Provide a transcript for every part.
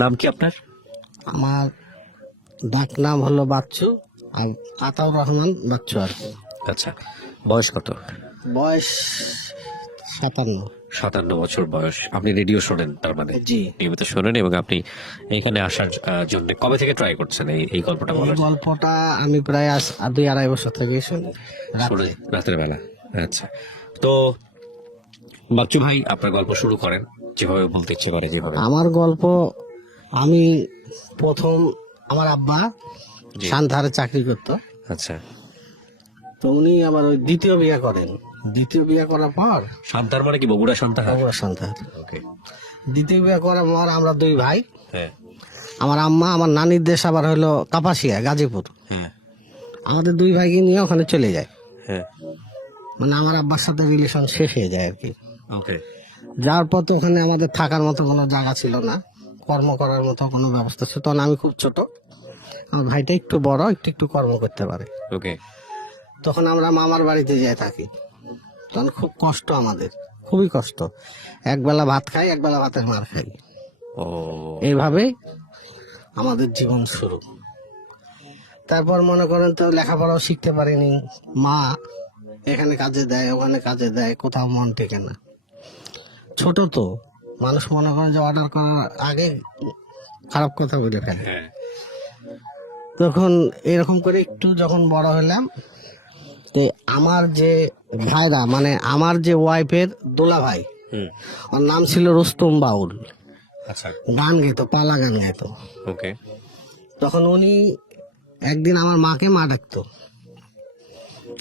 নাম কি আপনার? আমার ডাক নাম হলো বাচ্চু, আর আতাউর রহমান বাচ্চু আর কি। আচ্ছা, বয়স কত? বয়স 57। 57 বছর বয়স। আপনি রেডিও শোনেন তার মানে? জি। নিয়মিত শোনেন, এবং আপনি এখানে আসার জন্য কবে থেকে ট্রাই করছেন এই গল্পটা এই বলার? গল্পটা আমি প্রায় 2-2.5 বছর থেকে শুনি রাত্রে। রাতের বেলা। আচ্ছা, তো বাচ্চু ভাই আপনার গল্প শুরু করেন যেভাবে বলতে ইচ্ছে করে, যেভাবে। আমার গল্প, আমি প্রথম, আমার আব্বা জি। সান্তাহারে চাকরি করতো। আচ্ছা, তো উনি আবার ওই দ্বিতীয় বিয়ে করেন। দ্বিতীয় বিয়ে করার পর, সন্তান মানে কি বগুড়া সন্তান? বগুড়া সান্তাহার। ওকে। দ্বিতীয় বিয়ে করার পর আমরা 2 ভাই। হ্যাঁ আমার আম্মা, আমার নানির দেশ আবার হলো কাপাসিয়া, গাজীপুর। হ্যাঁ আমাদের 2 ভাইকে নিয়ে ওখানে চলে যায়। হ্যাঁ। মানে আমার আব্বার সাথে রিলেশন শেষ হয়ে যায় আর কি। ওকে। যার পর তো ওখানে আমাদের থাকার মতো কোনো জায়গা ছিল না, কর্ম করার মতো কোনো ব্যবস্থা ছিল। তখন আমি খুব ছোট, আমার ভাইটা একটু বড়, একটু একটু কর্ম করতে পারে। ওকে। তখন আমরা মামার বাড়িতে যেয়ে থাকি। তখন খুব কষ্ট, আমাদের খুবই কষ্ট। একবেলা ভাত খাই, একবেলা ভাতের মার খাই। ও। এইভাবেই আমাদের জীবন শুরু। তারপর মনে করেন তো লেখাপড়াও শিখতে পারিনি। মা এখানে কাজে দেয়, ওখানে কাজে দেয়, কোথাও মন টেকে না। ছোট তো, মানুষ মনে করেন যে অর্ডার করার আগে খারাপ কথা বলে ফেলে। হ্যাঁ। তখন এরকম করে একটু যখন বড় হলাম, তো আমার যে ভাইরা, মানে আমার যে ওয়াইফের দোলা ভাই, হুম। ওর নাম ছিল রুস্তম বাউল। আচ্ছা। গান গেতো, পালা গান গেতো। ওকে। তখন উনি একদিন আমার মাকে মা ডাকতো।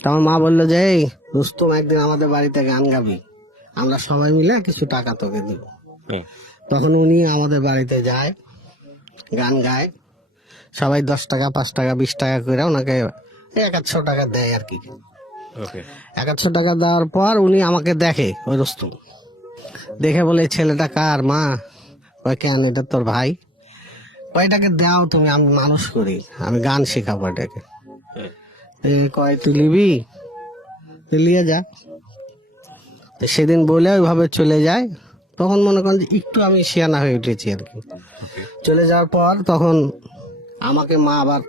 তো আমার মা বললো যে, এই রুস্তম, একদিন আমাদের বাড়িতে গান গাবি, আমরা সবাই মিলে কিছু টাকা তোকে দিব। হুম। তখন উনি আমাদের বাড়িতে যায়, গান গায়। সবাই 10 টাকা, 5 টাকা, 20 টাকা করে ওনাকে 100 টাকা দেয় আর কি। ওকে। 100 টাকা দেওয়ার পর উনি আমাকে দেখে, ওই রুস্তম দেখে বলে, "এই ছেলেটা কার মা?" কয়, "কেন, এটা তোর ভাই।" কয়টাকে দাও তুমি, আমি মানুষ করি, আমি গান শেখাবো এটাকে। কয়, তুই লিবি, তুই লিয়ে যা। তো সেদিন বলে ওইভাবে চলে যায়। তখন মনে করেন যে একটু আমি শিয়ানা হয়ে উঠেছি আর কি। চলে যাওয়ার পর তখন আমাকে মা আবার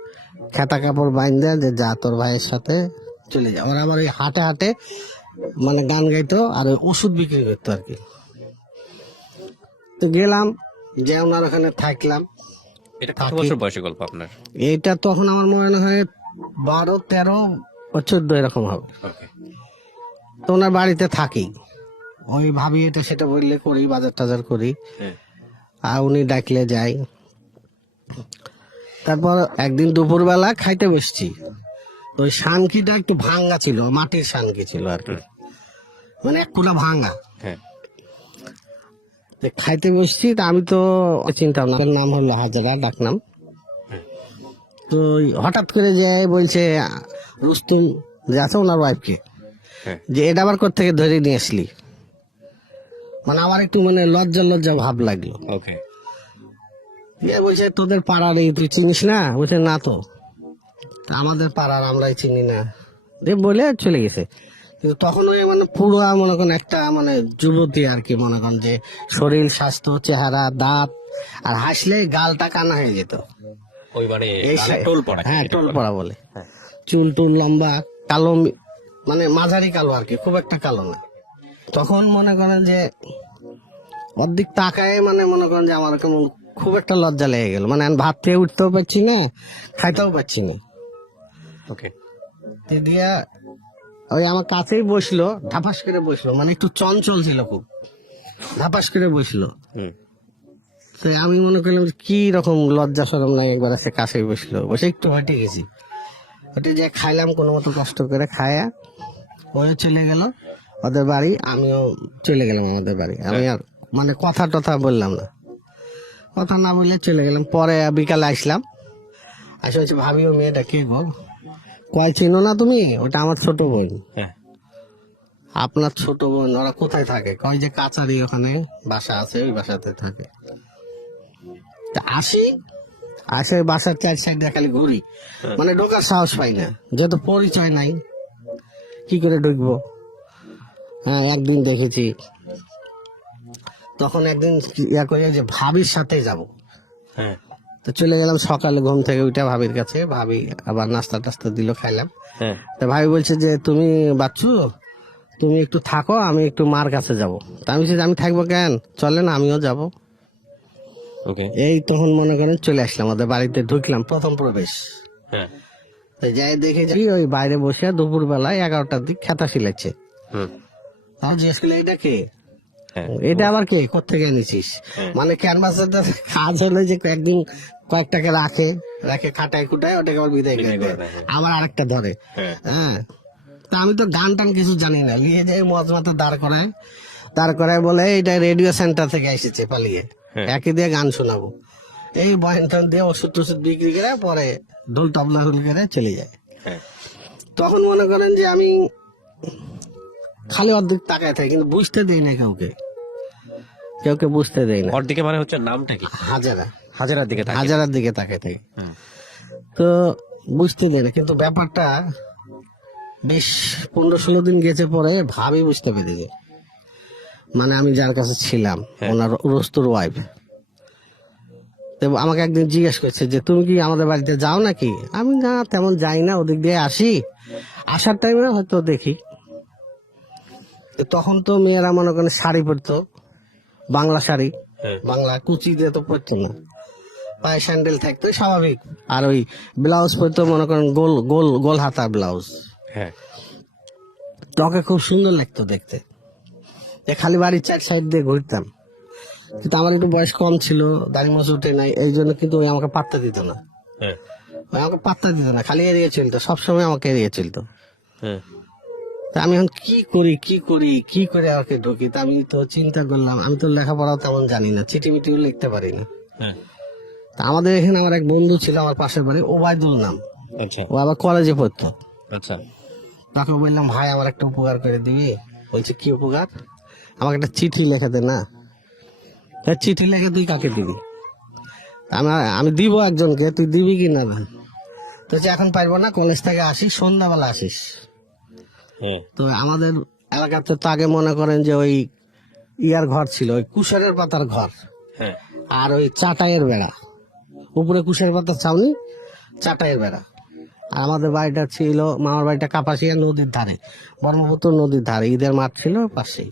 খেতা কাপড় বাইন দেয় যে, যা তোর ভাইয়ের সাথে চলে যা। ওরা আবার ওই হাটে হাটে মানে গান গাইতো আর ওই ওষুধ বিক্রি করতো আর কি। তো গেলাম, যে ওনার ওখানে থাকলাম। এটা কত বছর বয়সের গল্প আপনার? এইটা তখন আমার মনে হয় 12, 13 বা 14 এরকম হবে। ওকে। তো ওনার বাড়িতে থাকি, ওই ভাবি এটা সেটা বললে করি, বাজার টাজার করি, হ্যাঁ। আর উনি ডাকলে যাই। তারপর একদিন দুপুরবেলা খাইতে বসছি, ওই শানকিটা একটু ভাঙ্গা ছিল, মাটির শানকি ছিল আর কি, মানে পুরো ভাঙ্গা। হ্যাঁ। তো খাইতে বসছি, তা আমি তো চিন্তাম না, ওর নাম হলো হাজারা, ডাকনাম। তো হঠাৎ করে যে বলছে রুস্তুম যে আছে, ওনার ওয়াইফকে, হ্যাঁ। যে এটা আবার কোত্থেকে ধরে নিয়ে আসলি। মানে আমার একটু মানে লজ্জা লজ্জা ভাব লাগলো। ওকে। এ বলছে, তোদের পাড়ার এই তুই চিনিস না? বলছে, না তো। তা আমাদের পাড়ার আমরাই চিনি না, যে বলে চলে গেছে। কিন্তু তখন ওই মানে পুরো মনে করেন একটা মানে যুবতী আর কি, মনে করেন যে শরীর স্বাস্থ্য, চেহারা, দাঁত, আর হাসলে গালটা কানা হয়ে যেত। ওই মানে এই টোল পড়া। হ্যাঁ, টোল পড়া বলে। চুল টুল লম্বা, কালো, মানে মাঝারি কালো আর কি, খুব একটা কালো না। তখন মনে করেন যে অর্ধেক তাকায়, মানে মনে করেন যে আমার কেমন খুব একটা লজ্জা লেগে গেল। মানে আমি ভাত খেয়ে উঠতেও পারছি না, খাইতেও পারছি না। ওকে। তো দিয়া ওই আমার কাছেই বসলো, ধাপাস করে বসলো, মানে একটু চঞ্চল ছিল খুব, ধাপাস করে বসলো। হুম। তো আমি মনে করলাম যে কি রকম লজ্জা শরম লাগে, একবার সে কাছেই বসলো, বসে একটু হেঁটে গেছি। হেঁটে যে খাইলাম কোনো মতো কষ্ট করে, খায়া ওই চলে গেল ওদের বাড়ি, আমিও চলে গেলাম আমাদের বাড়ি। আমি আর মানে কথা টথা বললাম না, কথা না বললে চলে গেলাম। পরে বিকালে আসলাম, আসে হচ্ছে, ভাবি ও মেয়েটা কে গো? কয়, চিনো না তুমি? ওটা আমার ছোট বোন। হ্যাঁ। আপনার ছোট বোন? ওরা কোথায় থাকে? কয় যে কাছারি, ওখানে বাসা আছে, ওই বাসাতে থাকে। তা আসি, আসে বাসার 4 সাইডে খালি ঘুরি, মানে ঢোকার সাহস পাই না, যেহেতু পরিচয় নাই, কি করে ঢুকবো। হ্যাঁ, একদিন দেখেছি, তখন একদিন ইয়া করি যে ভাবির সাথে যাব, হ্যাঁ তো চলে গেলাম সকালে ঘুম থেকে উঠে ভাবির কাছে, ভাবি আবার নাস্তা টাস্তা দিল, খাইলাম। হ্যাঁ তো ভাবি বলছে যে তুমি বাচ্চু তুমি একটু থাকো, আমি একটু মার কাছে যাব। তা আমি বলছি যে, আমি থাকবো কেন, চলেন আমিও যাব। ওকে এই তখন মনে করেন চলে আসলাম, আমাদের বাড়িতে ঢুকলাম, প্রথম প্রবেশ। হ্যাঁ তো যাই দেখে যাই ওই বাইরে বসে দুপুর বেলায় 11টার দিক খেতা শিলাচ্ছে। হুম আমার জিজ্ঞেস করলে এটা কে, হ্যাঁ এটা আবার কে, কোথেকে এনেছিস? মানে ক্যানভাসের কাজ হলো যে একদিন কয়েকটাকে রাখে রাখে খাটায় খুটায় ওটাকে আবার বিদায় করে দেয়, আবার আরেকটা ধরে। হ্যাঁ হ্যাঁ, তা আমি তো গান টান কিছু জানি না, নিয়ে যাই মজ মাথা দাঁড় করায় বলে এটা রেডিও সেন্টার থেকে এসেছে পালিয়ে, হ্যাঁ। একই দিয়ে গান শোনাবো। এই বয়ান টন দিয়ে ওষুধ টষুধ বিক্রি করে পরে ঢোল তবলা হুল করে চলে যায়। হ্যাঁ। তখন মনে করেন যে আমি খালি অর্ধেক তাকায় থাকি, কিন্তু বুঝতে দেই না কাউকে, কেউকে বুঝতে দেই না। ওর দিকে মানে হচ্ছে নামটা কি? হাজারা হাজারার দিকে থাকে। হাজারার দিকে তাকায় থাকি, হুম। তো বুঝতে দেয় না। কিন্তু ব্যাপারটা বেশ 15-16 দিন গেছে পরে ভাবি বুঝতে পেরেছি, মানে আমি যার কাছে ছিলাম, হ্যাঁ। ওনার রস্তুর ওয়াইফ। তো আমাকে একদিন জিজ্ঞেস করছে যে তুমি কি আমাদের বাড়িতে যাও নাকি? আমি না তেমন যাই না, ওদিক দিয়ে আসি, আসার টাইমে হয়তো দেখি। তো তখন তো মেয়েরা মনে করেন শাড়ি পরতো, বাংলা শাড়ি, হ্যাঁ। বাংলা কুচি দিয়ে তো পরতো না, পায়ে স্যান্ডেল থাকতো স্বাভাবিক। আর ওই ব্লাউজ পরতো মনে করেন গোল গোল গোল হাতা ব্লাউজ, হ্যাঁ ওকে খুব সুন্দর লাগতো দেখতে। যে খালি বাড়ির 4 সাইড দিয়ে ঘুরতাম, কিন্তু আমার একটু বয়স কম ছিল, দাড়ি মোছ উঠে নাই, এই জন্য কিন্তু ওই আমাকে পাত্তা দিত না। হ্যাঁ ওই আমাকে পাত্তা দিত না, খালি এড়িয়ে চলতো, সবসময় আমাকে এড়িয়ে চলতো। হ্যাঁ তা আমি এখন কি করে আমাকে ঢুকি? তা আমি তো চিন্তা করলাম, আমি তো লেখাপড়াও তেমন জানি না, চিঠি মিটিও লিখতে পারি না। হ্যাঁ। তা আমাদের এখানে আমার এক বন্ধু ছিল, আমার পাশের বাড়ি, ওবায়দুল নাম, আচ্ছা ও আবার কলেজে পড়তো। আচ্ছা তাকে বললাম ভাই আমার একটা উপকার করে দিবি? বলছে কি উপকার? আমাকে একটা চিঠি লেখা দে না। তা চিঠি লেখে তুই কাকে দিবি? আমি আমি দিব একজনকে, তুই দিবি কি না? তো বলছে, এখন পারবো না, কলেজ থেকে আসিস, সন্ধ্যাবেলা আসিস। হ্যাঁ তো আমাদের এলাকাতে তো আগে মনে করেন যে ওই ইয়ার ঘর ছিল, ওই কুশারের পাতার ঘর, হ্যাঁ আর ওই চাটাইয়ের বেড়া, উপরে কুশারের পাতার ছাউনি, চাটাইয়ের বেড়া। আর আমাদের বাড়িটা ছিল, মামার বাড়িটা কাপাসিয়া নদীর ধারে, ব্রহ্মপুত্র নদীর ধারে, ঈদের মাঠ ছিল পাশেই।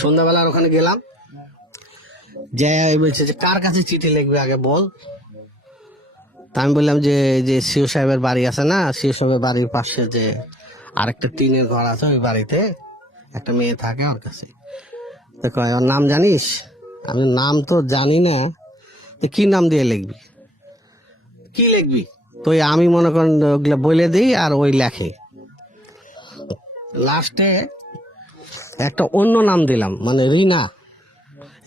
সন্ধ্যাবেলা ওখানে গেলাম, যে বলছে যে কার কাছে চিঠি লিখবে আগে বল। তা আমি বললাম যে যে সিও সাহেবের বাড়ি আছে না, সিও সাহেবের বাড়ির পাশে যে আরেকটা টিনের ঘর আছে, ওই বাড়িতে একটা মেয়ে থাকে, ওর কাছে। তো কয় ওর নাম জানিস? আমি নাম তো জানি না। তো কি নাম দিয়ে লিখবি? কি লিখবি? তো ওই আমি মনে করেন ওগুলা বলে দিই, আর ওই লেখে। লাস্টে একটা অন্য নাম দিলাম, মানে রিনা।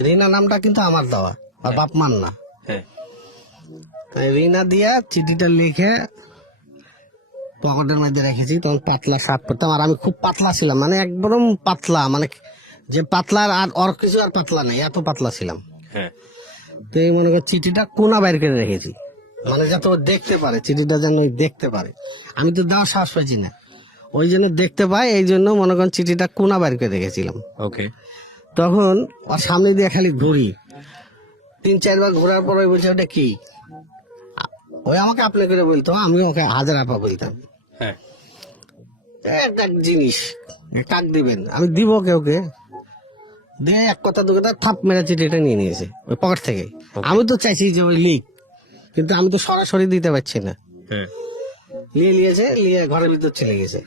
রিনা নামটা কিন্তু আমার দেওয়া, আর বাপ মার না। হ্যাঁ তাই রিনা দিয়া চিঠিটা লিখে পকেটের মধ্যে রেখেছি। তখন পাতলা শার্ট পরতাম, আর আমি খুব পাতলা ছিলাম, মানে একদম পাতলা, মানে যে পাতলা আর ওর কিছু আর পাতলা নেই, এত পাতলা ছিলাম। হ্যাঁ তো এই মনে কর চিঠিটা কোনা বাইর করে রেখেছি, মানে যাতে ও দেখতে পারে, চিঠিটা যেন ওই দেখতে পারে। আমি তো দেওয়ার সাহস পাইছি না, ওই জন্য দেখতে পাই, এই জন্য মনে করেন চিঠিটা কোনা বাইর করে রেখেছিলাম। ওকে তখন ওর সামনে দিয়ে খালি ঘুরি, 3-4 বার ঘোরার পর ওই বলছে ওটা কি? ওই আমাকে আপনি করে বলতো, আমি ওকে হাজার আপা বলতাম। হ্যাঁ একটা জিনিস কাক দিবেন, আমি দিব কেউকে দিয়ে এক কথা দু কথা থাপ মেরে চিঠিটা নিয়ে নিয়েছে ওই পকেট থেকে। আমি তো চাইছি যে ওই লিক, কিন্তু আমি তো সরাসরি দিতে পারছি না। হ্যাঁ নিয়েছে, নিয়ে ঘরের ভিতর চলে গেছে।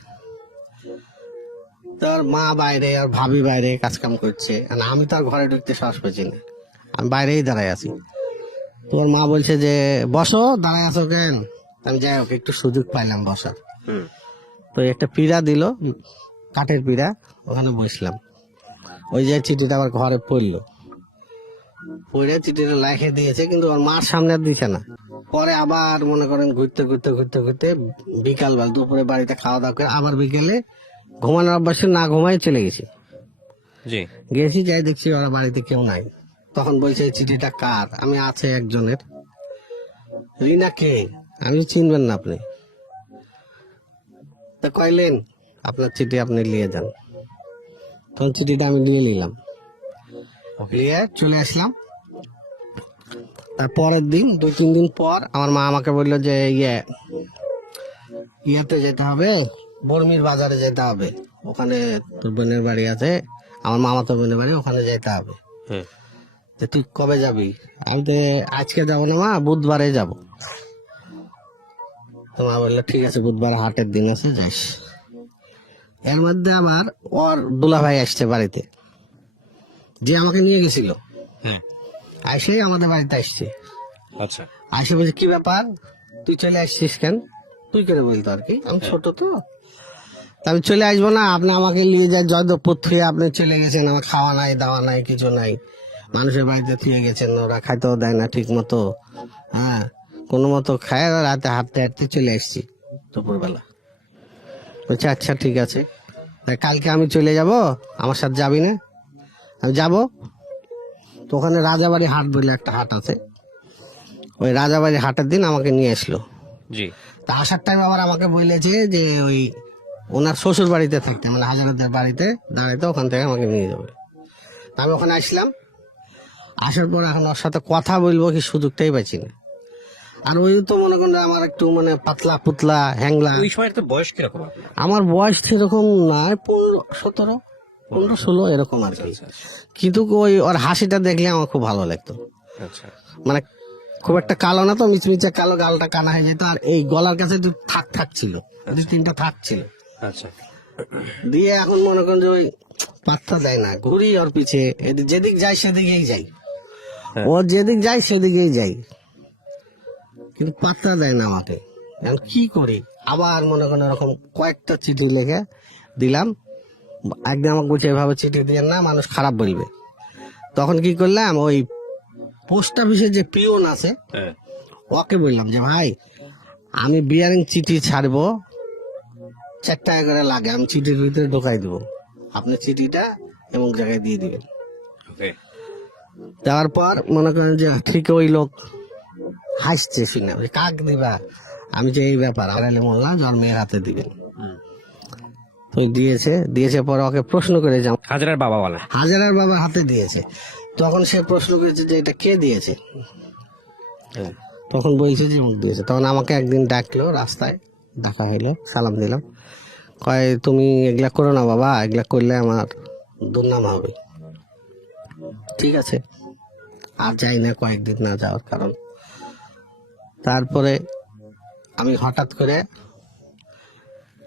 তোর মা বাইরে আর ভাবি বাইরে কাজ কাম করছে, আর আমি তো আর ঘরে ঢুকতে সাহস পাচ্ছি না, আমি বাইরেই দাঁড়ায় আছি। তোর মা বলছে যে বসো, দাঁড়ায় আছো কেন? আমি যাই হোক একটু সুযোগ পাইলাম বসার। হুম তো একটা পিড়া দিল, কাঠের পিড়া, ওখানে বসলাম। ওই যে চিঠিটা আবার ঘরে পড়লো, পড়ে চিঠিটা লেখে দিয়েছে, কিন্তু ওর মার সামনে আর দিছে না। পরে আবার মনে করেন ঘুরতে ঘুরতে ঘুরতে ঘুরতে বিকাল বেলা, দুপুরে বাড়িতে খাওয়া দাওয়া করে আবার বিকেলে ঘুমানোর অভ্যাসে না ঘুমাই চলে গেছি। জি গেছি, যাই দেখছি ওরা বাড়িতে কেউ নাই। তখন বলছে এই চিঠিটা কার? আমি আছে একজনের। রিনা কে? আমি চিনবেন না আপনি। তা কইলেন আপনার চিঠি আপনি নিয়ে যান। তখন চিঠিটা আমি নিয়ে নিলাম, নিয়ে চলে আসলাম। তার পরের দিন 2-3 দিন পর আমার মা আমাকে বললো যে ইয়েতে যেতে হবে, বর্মির বাজারে যেতে হবে, ওখানে তোর বোনের বাড়ি আছে, আমার মামা তোর বোনের বাড়ি, ওখানে যেতে হবে। হুম। যে তুই কবে যাবি? আমি তো আজকে যাবো না মা, বুধবারে যাবো। তো মা বললো ঠিক আছে, বুধবার হাটের দিন আছে, যাইস। এর মধ্যে আবার ওর দুলাভাই আসছে বাড়িতে, যে আমাকে নিয়ে গেছিল, হ্যাঁ। আসেই আমাদের বাড়িতে আসছে। আচ্ছা। আসে বলছে কি ব্যাপার, তুই চলে আসছিস কেন? তুই করে বলতো আর কি, আমি ছোট তো। তা আমি চলে আসবো না, আপনি আমাকে নিয়ে যায় জয়দেবপুর থুয়ে আপনি চলে গেছেন, আমার খাওয়া নাই দাওয়া নাই কিছু নাই, মানুষের বাড়িতে থুয়ে গেছেন, ওরা খাইতেও দেয় না ঠিক মতো। হ্যাঁ, কোনো মতো খায়, রাতে হাঁটতে হাঁটতে চলে আসছি দুপুরবেলা। বলছে আচ্ছা ঠিক আছে, তা কালকে আমি চলে যাব, আমার সাথে যাবি না? আমি যাব। তো ওখানে রাজাবাড়ি হাট বলে একটা হাট আছে, ওই রাজাবাড়ি হাটের দিন আমাকে নিয়ে আসলো। জি। তা আসার টাইম আবার আমাকে বলেছে যে ওই ওনার শ্বশুর বাড়িতে থাকতে, মানে হাজারদের বাড়িতে দাঁড়াইতে, ওখান থেকে আমাকে নিয়ে যাবে। তা আমি ওখানে আসলাম। আসার পর এখন ওর সাথে কথা বলবো কি সুযোগটাই পাচ্ছি না। আর ওই তো মনে করেন যে আমার একটু মানে পাতলা পুতলা হ্যাংলা। ওই সময় তো বয়স কিরকম আপনার? আমার বয়স সেরকম নয়, 15-17, 15-16 এরকম আর কি। আচ্ছা, আচ্ছা। কিন্তু ওই ওর হাসিটা দেখলে আমার খুব ভালো লাগতো। আচ্ছা। মানে খুব একটা কালো না তো, মিচমিচে কালো, গালটা কানা হয়ে যেত, আর এই গলার কাছে একটু থাক থাক ছিল, 2-3টা থাক ছিল। আচ্ছা। দিয়ে এখন মনে করেন যে ওই পাত্তা দেয় না, ঘুরি ওর পিছে, যেদিক যাই সেদিকেই যাই, হ্যাঁ। ও যেদিক যাই সেদিকেই যাই, কিন্তু পাত্তা দেয় না আমাকে। এখন কি করি? আবার মনে করেন এরকম কয়েকটা চিঠি লিখে দিলাম। একদিন আমাকে বলছে এভাবে চিঠি দিয়ে না, মানুষ খারাপ বলবে। তখন কি করলাম, ওই পোস্ট অফিসে যে পিওন আছে, হ্যাঁ। ওকে বললাম যে ভাই, আমি বিয়ারিং চিঠি ছাড়বো, 4 টাকা করে লাগে, আমি চিঠির ভিতরে ঢোকাই দেবো, আপনি চিঠিটা এমন জায়গায় দিয়ে দিবেন। ওকে। দেওয়ার পর মনে করেন যে ঠিক ওই লোক হাসছে শুনে, কাক দিবা? আমি যে এই ব্যাপার আড়ালে বললাম যে আমার মেয়ের হাতে দিবেন। তো দিয়েছে পরে ওকে প্রশ্ন করে যে হাজারার বাবা বলা। হাজারার বাবার হাতে দিয়েছে। তখন সে প্রশ্ন করেছে যে এটা কে দিয়েছে, হ্যাঁ। তখন বলছে যে মুখ দিয়েছে। তখন আমাকে একদিন ডাকলো, রাস্তায় দেখা হইলো, সালাম দিলাম, কয় তুমি এগুলা করো না বাবা, এগুলা করলে আমার দুর্নাম হবে। ঠিক আছে, আর যাই না, কয়েকদিন না যাওয়ার কারণ। তারপরে আমি হঠাৎ করে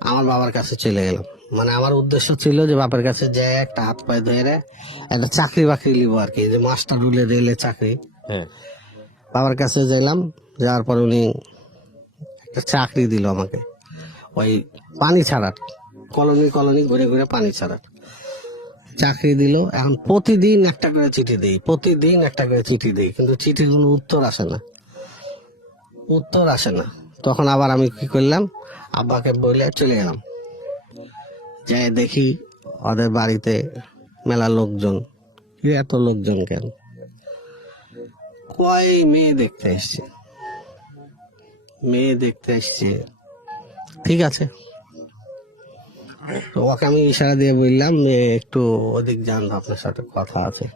আমার বাবার কাছে চলে গেলাম। মানে আমার উদ্দেশ্য ছিল যে বাবার কাছে যে একটা হাত পায়ে ধরে একটা চাকরি বাকরি নিব আর কি, যে মাস্টার রুলে রেলে চাকরি। হ্যাঁ। বাবার কাছে গেলাম, যাওয়ার পর উনি একটা চাকরি দিল আমাকে, ওই পানি ছাড়ার, কলোনি কলোনি ঘুরে ঘুরে পানি ছাড়ার চাকরি দিল। এখন প্রতিদিন একটা করে চিঠি দেই, প্রতিদিন একটা করে চিঠি দেই, কিন্তু চিঠির কোনো উত্তর আসে না, উত্তর আসে না। তখন আবার আমি কি করলাম, আব্বাকে বলে চলে গেলাম, যাই দেখি ওদের বাড়িতে মেলা লোকজন। কি এত লোকজন কেন? কয় মেয়ে দেখতে এসছে, মেয়ে দেখতে এসছে। ঠিক আছে, তো ওকে আমি ইশারা দিয়ে বললাম যে একটু ওদিক যান, আপনার সাথে কথা আছে।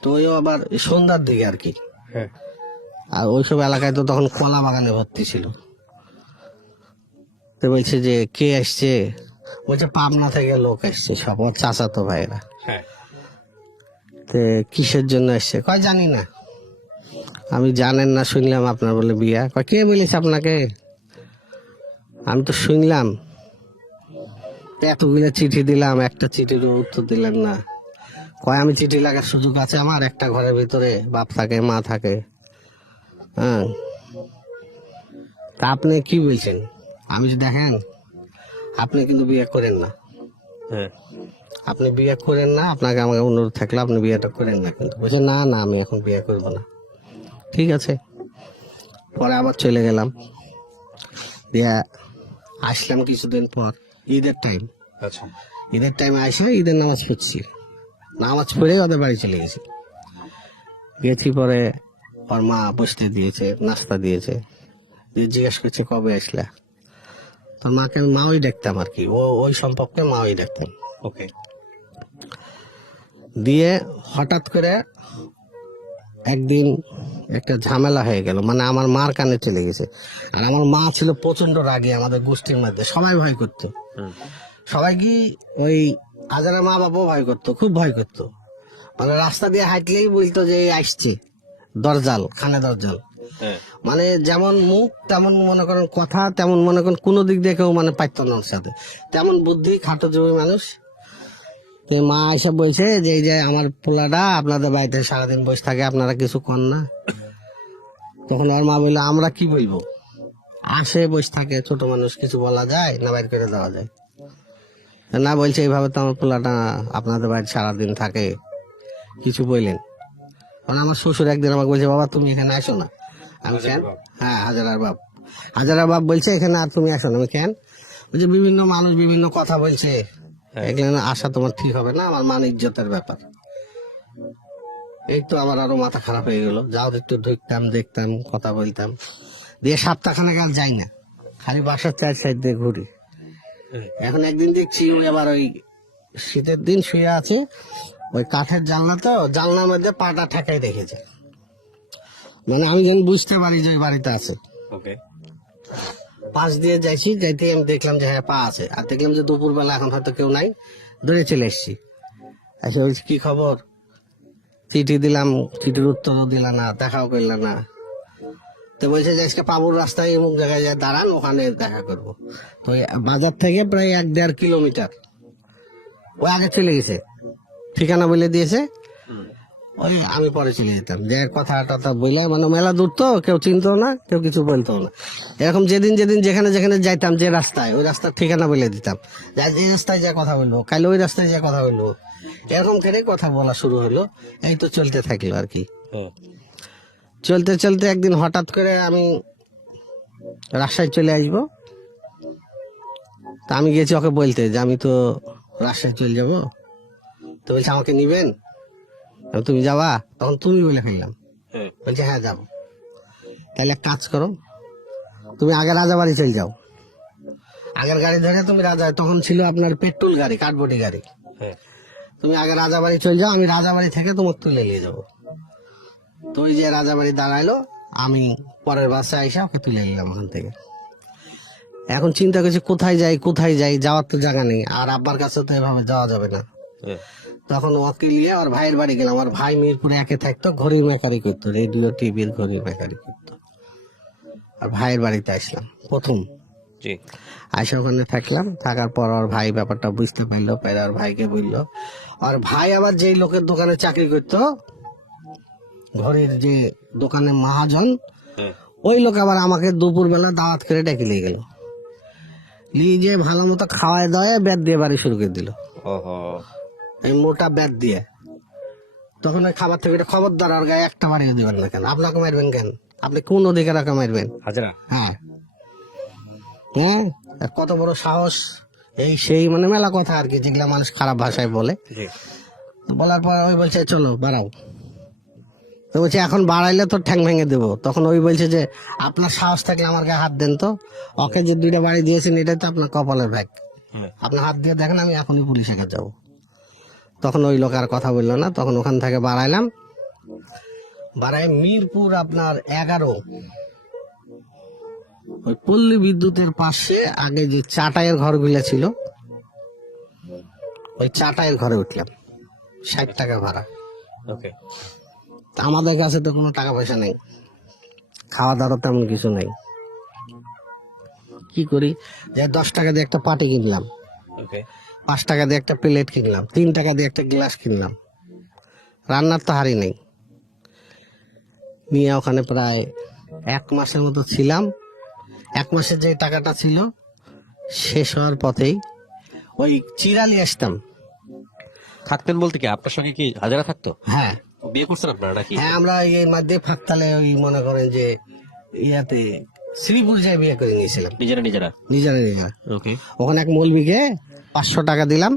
তো ওই আবার সন্ধ্যার দিকে আর কি। হ্যাঁ। আর ওইসব এলাকায় তো তখন কলা বাগানে ভর্তি ছিল। তো বলছে যে কে আসছে? বলছে পাবনা থেকে লোক আসছে, সব ওর চাচাতো ভাইরা। হ্যাঁ। তো কিসের জন্য আসছে? কয় জানি না। আমি জানেন না শুনলাম আপনার বলে বিয়া। কয় কে বলেছে আপনাকে? আমি তো শুনলাম, এতগুলো চিঠি দিলাম, একটা চিঠির উত্তর দিলেন না। কয় আমি চিঠি লাগার সুযোগ আছে আমার? একটা ঘরের ভিতরে বাপ থাকে, মা থাকে। হ্যাঁ, তা আপনি কি বলছেন? আমি যে দেখেন, আপনি কিন্তু বিয়ে করেন না, হ্যাঁ। আপনি বিয়ে করেন না, আপনাকে আমাকে অনুরোধ থাকলে আপনি বিয়েটা করেন না। কিন্তু বলছে না না, আমি এখন বিয়ে করবো না। ঠিক আছে, পরে আবার চলে গেলাম। দিয়ে আসলাম কিছুদিন পর, ঈদের টাইম। আচ্ছা। ঈদের টাইমে আসে ঈদের নামাজ পড়ছি, নামাজ পড়ে ওদের বাড়ি চলে গেছি। গেছি পরে ওর মা বসতে দিয়েছে, নাস্তা দিয়েছে, দিয়ে জিজ্ঞেস করছে কবে আসলা। তোর মাকে আমি মাওই দেখতাম আর কি, ওই সম্পর্কে মাওই দেখতাম। ওকে। দিয়ে হঠাৎ করে একদিন একটা ঝামেলা হয়ে গেল, মানে আমার মার কানে চলে গেছে। আর আমার মা ছিল প্রচন্ড রাগী, আমাদের গোষ্ঠীর মধ্যে সবাই ভয় করতো। সবাই কি ওই হাজারের মা বাবাও ভয় করতো, খুব ভয় করতো। মানে রাস্তা দিয়ে হাঁটলেই বলতো যে এই আসছে দরজাল, খানে দরজাল। মানে যেমন মুখ তেমন মনে করেন কথা, তেমন মনে করেন কোনো দিক দিয়ে কেউ মানে পাইতো না ওর সাথে, তেমন বুদ্ধি, খাটো জমি মানুষ। তো মা এসে বলছে যে এই যে আমার পোলাটা আপনাদের বাড়িতে সারাদিন বসে থাকে, আপনারা কিছু কর না। তখন ওর মা বললো আমরা কি বলবো, আসে বসে থাকে, ছোট মানুষ, কিছু বলা যায় না, বাইর করে দেওয়া যায় না। বলছে এইভাবে তো আমার পোলাটা আপনাদের বাড়িতে সারাদিন থাকে, কিছু বললেন। কারণ আমার শ্বশুর একদিন আমাকে বলছে বাবা তুমি এখানে আসো না। আমি কেন? হ্যাঁ, হাজারার বাপ বলছে এখানে আর তুমি আসো না। আমি কেন? বলছে বিভিন্ন মানুষ বিভিন্ন কথা বলছে, এখানে আসা তোমার ঠিক হবে না, আমার মান ইজ্জতের ব্যাপার। এই তো আমার আরো মাথা খারাপ হয়ে গেল। যাও একটু ঢুকতাম, দেখতাম, কথা বলতাম, দিয়ে সপ্তাহখানেক আর যাই না, খালি বাসার চার সাইড দিয়ে ঘুরি। এখন একদিন দেখছি ওই আবার ওই শীতের দিন শুয়ে আছে, ওই কাঠের জানলা, তো জানলার মধ্যে পাটা ঠেকাই রেখেছে। মানে আমি যখন বুঝতে পারি যে ওই বাড়িতে আছে, পাশ দিয়ে যাইতে আমি দেখলাম যে হ্যাঁ পা আছে। আর দেখলাম যে দুপুরবেলা এখন হয়তো কেউ নাই, দৌড়ে চলে এসছি। এসে বলছি কি খবর, চিঠি দিলাম, চিঠির উত্তরও দিল না, দেখাও করল না। তো বলছে যে আজকে পাবুর রাস্তায় অমুক জায়গায় যায় দাঁড়ান, ওখানে দেখা করবো। তো ওই বাজার থেকে প্রায় 1-1.5 কিলোমিটার ও আগে চলে গেছে, ঠিকানা বলে দিয়েছে। ওই আমি পরে চলে যেতাম, যে কথা টথা বললাম, মানে মেলা দূর তো, কেউ চিনতো না, কেউ কিছু বলতো না। এরকম যেদিন যেখানে যেখানে যাইতাম, যে রাস্তায়, ওই রাস্তার ঠিকানা বলে দিতাম, যে আজ এই রাস্তায় যা কথা বলবো, কাল ওই রাস্তায় যা কথা বলবো। এরকম করে কথা বলা শুরু হলো। এই তো চলতে থাকলো আর কি। চলতে চলতে একদিন হঠাৎ করে আমি রাজশাহী চলে আসবো। তা আমি গেছি ওকে বলতে যে আমি তো রাজশাহী চলে যাবো। তো বলছে আমাকে নিবেন? তুমি যাবা? তখন তুমি বলে ফেললাম। বলছে হ্যাঁ যাবো। তাহলে এক কাজ করো, তুমি আগে রাজাবাড়ি চলে যাও, আগের গাড়ি ধরে তুমি তখন ছিল আপনার পেট্রোল গাড়ি, কাঠবডি গাড়ি। তুমি আগে রাজাবাড়ি চলে যাও, আমি রাজাবাড়ি থেকে তোমাকে তুলে নিয়ে যাবো। তো ওই যে রাজাবাড়ি দাঁড়াইলো, আমি পরের বাসে আইসা ওকে তুলে নিলাম ওখান থেকে। এখন চিন্তা করছি কোথায় যাই, যাওয়ার তো জায়গা নেই, আর আব্বার কাছে তো এভাবে যাওয়া যাবে না। তখন ওকে নিয়ে আমার ভাইয়ের বাড়ি গেলাম। আমার ভাই মিরপুরে একে থাকতো, ঘড়ির মেকারি করতো, রেডিও টিভির ঘড়ির মেকারি করতো। আর ভাইয়ের বাড়িতে আসলাম প্রথম, আইসা ওখানে থাকলাম। থাকার পর ওর ভাই ব্যাপারটা বুঝতে পারলো, পাইলে ওর ভাইকে বললো। আর ভাই আবার যেই লোকের দোকানে চাকরি করতো, ঘড়ির যে দোকানে মহাজন, ওই লোক আবার আমাকে দুপুরবেলা দাওয়াত করে ডেকে নিয়ে গেল, নিয়ে যে ভালো মতো খাওয়ায় দাওয়ায় ব্যাট দিয়ে বাড়ি শুরু করে দিল। এই মোটা ব্যাট দিয়ে। তখন ওই খাবার থেকে খবরদার আর গায়ে একটা বাড়িয়ে দিবেন না। কেন আপনাকে মারবেন? কেন আপনি কোন অধিকার রাখা মারবেন? হ্যাঁ হ্যাঁ, কত বড় সাহস, এই সেই মানে মেলা কথা আর কি, যেগুলা মানুষ খারাপ ভাষায় বলে। বলার পর ওই বলছে চলো বাড়াও। তো বলছে এখন বাড়াইলে তো ঠ্যাং ভেঙে দেবো। তখন ওই বলছে যে আপনার সাহস থাকলে আমার গায়ে হাত দেন তো, ওকে যে 2টা বাড়ি দিয়েছেন এটাই তো আপনার কপালের ভাগ, আপনার হাত দিয়ে দেখেন, আমি এখনই পুলিশের কাছে যাবো। তখন ওই লোক আর কথা বললো না। তখন ওখান থেকে বাড়াইলাম, বাড়াই মিরপুর আপনার 11, ওই পল্লী বিদ্যুতের পাশে আগে যে চাটাইয়ের ঘরগুলো ছিল, ওই চাটাইয়ের ঘরে উঠলাম। 60 টাকা ভাড়া। আমাদের কাছে তো কোনো টাকা পয়সা নেই, খাওয়া দাওয়া তেমন কিছু নেই। কি করি, যে 10 টাকা দিয়ে একটা পাটি কিনলাম, 5 টাকা দিয়ে একটা প্লেট কিনলাম, 3 টাকা দিয়ে একটা গ্লাস কিনলাম। রান্নার তো হাড়ি নেই। নিয়ে ওখানে প্রায় 1 মাসের মতো ছিলাম। 1 মাসের যে টাকাটা ছিল শেষ হওয়ার পথেই ওই চিরালি আসতাম। থাকতেন বলতে কি আপনার সঙ্গে কি হাজারা থাকতো? হ্যাঁ, বিয়ে করছেন আপনারা নাকি? হ্যাঁ, আমরা এর মধ্যে ফাঁকতালে ওই মনে করেন যে ইয়াতে শ্রীপুর যায় বিয়ে করে নিয়েছিলাম নিজেরা। ওখানে এক মৌলবীকে 500 টাকা দিলাম,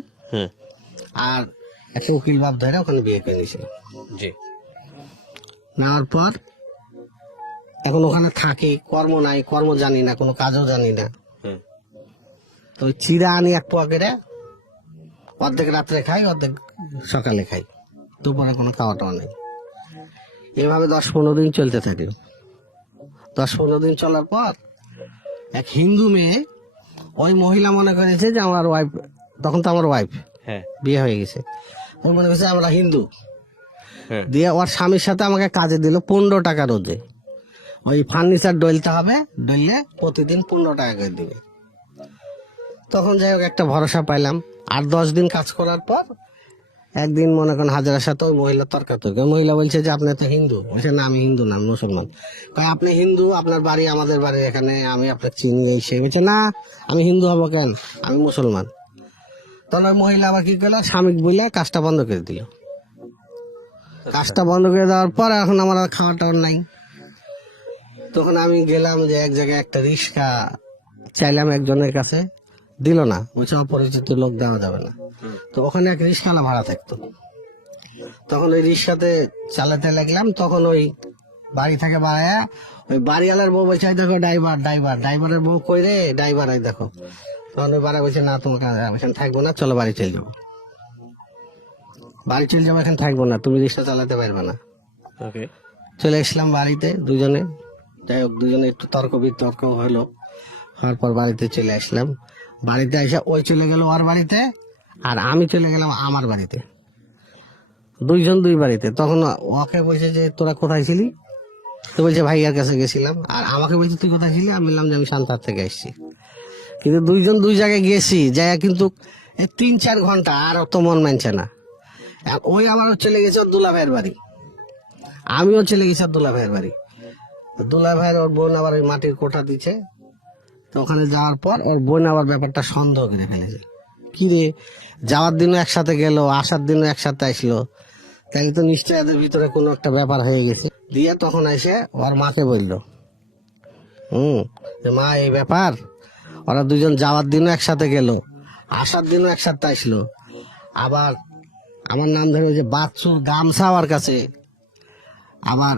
আর একটা উকিল বাপ ধরে ওখানে বিয়ে করে নিয়েছিলাম। নেওয়ার পর এখন ওখানে থাকি, কর্ম নাই, কর্ম জানি না, কোনো কাজও জানি না। তো চিরা আনি 1 পোয়া করে, অর্ধেক রাত্রে খাই, অর্ধেক সকালে খাই, দুপুরে কোনো খাওয়া টাওয়া নেই। এভাবে 10-15 দিন চলতে থাকে। 10-15 দিন চলার পর এক হিন্দু মেয়ে, ওই মহিলা মনে করেছে যে আমার ওয়াইফ, তখন তো আমার ওয়াইফ হ্যাঁ বিয়ে হয়ে গেছে, ও মনে করছে আমরা হিন্দু। হ্যাঁ দিয়ে ওর স্বামীর সাথে আমাকে কাজে দিল 15 টাকা রোজে। ওই ফার্নিচার ডলতে হবে, ডললে প্রতিদিন 15 টাকা করে দিবে। তখন যাই হোক একটা ভরসা পাইলাম। আর 10 দিন কাজ করার পর একদিন মনে করেন হাজারের সাথে ওই মহিলা তর্কাতর্কি। ওই মহিলা বলছে যে আপনি তো হিন্দু। বলছে না আমি হিন্দু না, আমি মুসলমান। কয় আপনি হিন্দু, আপনার বাড়ি আমাদের বাড়ি এখানে, আমি আপনার চিনি এই সেই। বলছে না আমি হিন্দু হবো কেন, আমি মুসলমান। তখন ওই মহিলা আবার কি করলো, স্বামী বলে কাজটা বন্ধ করে দিল। কাজটা বন্ধ করে দেওয়ার পর এখন আমার আর খাওয়া টাওয়ার নাই। তখন আমি গেলাম যে এক জায়গায় একটা রিক্সা চাইলাম একজনের কাছে, দিল না, বলছে অপরিচিত লোক দেওয়া যাবে না। তো ওখানে এক রিক্সাওয়ালা ভাড়া থাকতো। তখন ওই রিক্সাতে চালাতে লাগলাম। তখন ওই বাড়ি থেকে বাড়ায়া ওই বাড়িওয়ালার বউ বলছে এই দেখো ড্রাইভার, ড্রাইভারের বউ কই রে, ড্রাইভার এই দেখো। তখন ওই বাড়া বলছে না তোমাকে এখানে থাকবো না, চলো বাড়ি চলে যাবো। বাড়ি চলে যাবো, এখানে থাকবো না, তুমি রিক্সা চালাতে পারবে না। ওকে চলে আসলাম বাড়িতে দুজনে। যাই হোক দুজনে একটু তর্ক বিতর্ক হলো, হওয়ার পর বাড়িতে চলে আসলাম। বাড়িতে এসে ওই চলে গেল ওর বাড়িতে, আর আমি চলে গেলাম আমার বাড়িতে। দুইজন দুই বাড়িতে। তখন ওকে বলছে যে তোরা কোথায় ছিলি, তো বলছে ভাইয়ার কাছে গেছিলাম। আর আমাকে বলছে তুই কোথায় ছিলি, আমি বললাম যে আমি সান্তার থেকে এসেছি। কিন্তু দুইজন দুই জায়গায় গেছি, যাই কিন্তু 3-4 ঘন্টা আর অত মন মানছে না। আর ওই আবার চলে গেছে ওর দুলা ভাইয়ের বাড়ি, আমিও চলে গেছি ওর দুলা ভাইয়ের বাড়ি। দুলা ভাইয়ের ওর বোন আবার ওই মাটির কোঠা দিচ্ছে। তো ওখানে যাওয়ার পর ওর বোন আবার ব্যাপারটা সন্দেহ করে ফেলেছে, কি রে যাওয়ার দিনও একসাথে গেল, আসার দিনও একসাথে আসলো, তাই তো নিশ্চয় এদের ভিতরে কোনো একটা ব্যাপার হয়ে গেছে। দিয়ে তখন এসে ওর মাকে বললো, যে মা এই ব্যাপার, ওরা দুজন যাওয়ার দিনও একসাথে গেল, আসার দিনও একসাথে আসলো, আবার আমার নাম ধরে ওই যে বাচ্চুর গামছা আমার কাছে, আবার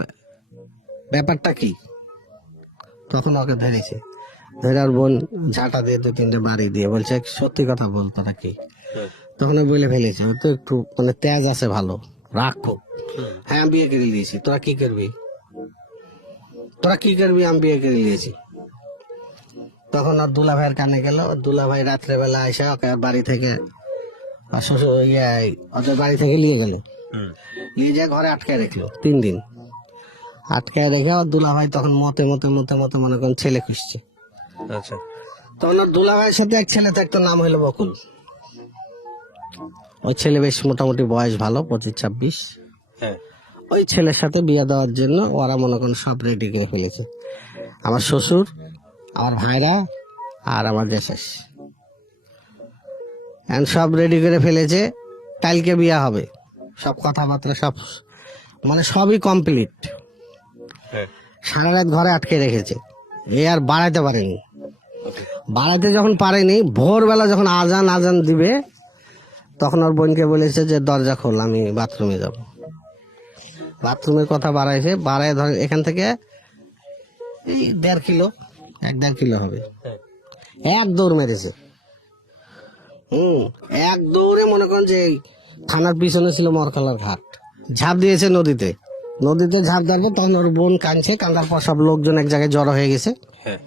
ব্যাপারটা কি। তখন ওকে ধরেছে, ধরে আর বোন ঝাঁটা দিয়ে 2-3টে বাড়ি দিয়ে বলছে সত্যি কথা বল তোরা কি। তখন ও বলে ফেলেছে ও তো একটু মানে তেজ আছে ভালো, রাগ খুব। হ্যাঁ আমি বিয়ে করে দিয়েছি, তোরা কি করবি, তোরা কি করবি, আমি বিয়ে করে দিয়েছি। তখন আর দুলা ভাইয়ের কানে গেল। দুলা ভাই রাত্রেবেলা এসে ওকে বাড়ি থেকে আর শ্বশুর ওদের বাড়ি থেকে নিয়ে গেল, নিয়ে যেয়ে ঘরে আটকায় রাখলো 3 দিন। আটকায় রেখে ওর দুলা ভাই তখন মতে মতে মতে মতে মনে করেন ছেলে খুঁজছে। আচ্ছা তখন ওর দুলা ভাইয়ের সাথে এক ছেলে থাকতো, নাম হইলো বকুল। ওই ছেলে বেশ মোটামুটি বয়স ভালো, 25-26। হ্যাঁ ওই ছেলের সাথে বিয়ে দেওয়ার জন্য ওরা মনে করেন সব রেডি করে ফেলেছে, আমার শ্বশুর, আমার ভাইরা আর আমার জেঠাস। সব রেডি করে ফেলেছে, কালকে বিয়ে হবে, সব কথাবার্তা সব মানে সবই কমপ্লিট। হ্যাঁ সারা রাত ঘরে আটকে রেখেছে, এ আর বাড়াইতে পারেনি। বাড়াইতে যখন পারেনি, ভোরবেলা যখন আজান আজান দিবে, তখন ওর বোনকে বলেছে যে দরজা খোল, আমি বাথরুমে যাব। বাথরুমের কথা বাড়াইছে, বাড়ায় ধর এখান থেকে এই 1.5 কিলো, 1-1.5 কিলো হবে, এক দৌড় মেরেছে। এক দৌড়ে মনে করেন যে এই থানার পিছনে ছিল মরখালার ঘাট, ঝাঁপ দিয়েছে নদীতে। নদীতে ঝাঁপ দেওয়ার পর তখন ওর বোন কাঁদছে, কাঁদার পর সব লোকজন এক জায়গায় জড়ো হয়ে গেছে। হ্যাঁ